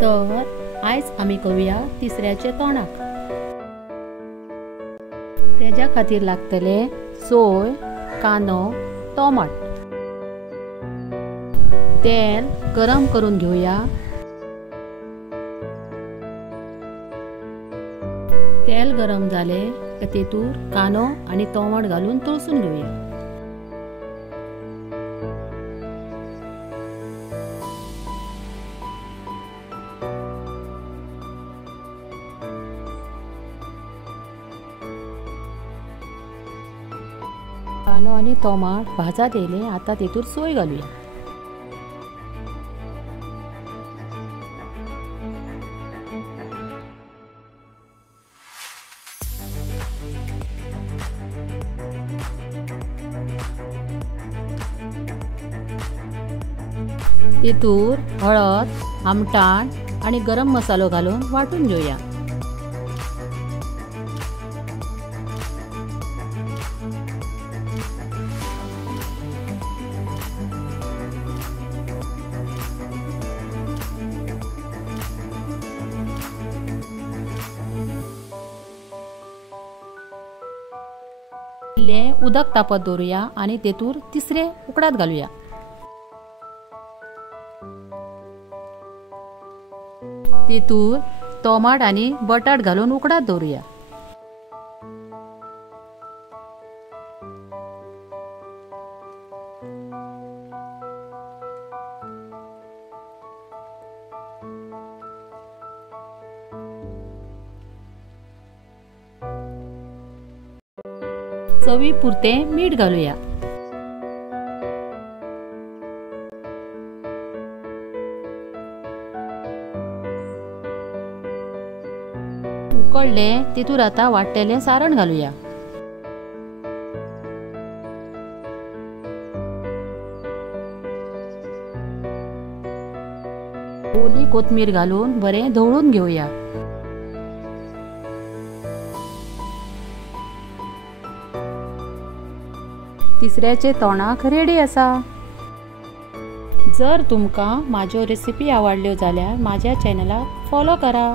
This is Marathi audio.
तर आयज आमी करूया तिसऱ्याचे तोंडाक। तेज्या खातीर लागतले सोय, कांदो, टोमाट। तेल गरम करून घेवया। तेल गरम जाले की तेतूर कांदो आनी टोमाट घालून तळसून घेवया। कांदो आनी टोमाट भाजत येयले, आता तेतूर सोय घालूया। तेतूर हळद, आमटाण आणि गरम मसालो घालून वाटून घेवया। इल्लें उदक तापत दवरुया आनी तेतूर तिसरे उकडात घालुया। तेतूर टोमाट आनी बटाट घालून उकडात दवरुया। चवी पुरते मीठ घालुया। उकळले तेतूर आता वाटलेले सारण घालुया। ओली कोथमीर घालून बरें धवळून घेवया। तिसऱ्याचे तोंडाक रेडी आसा। जर तुमकां म्हाज्यो रेसिपी आवडल्यो जाल्यार म्हाज्या चॅनलाक फॉलो करा।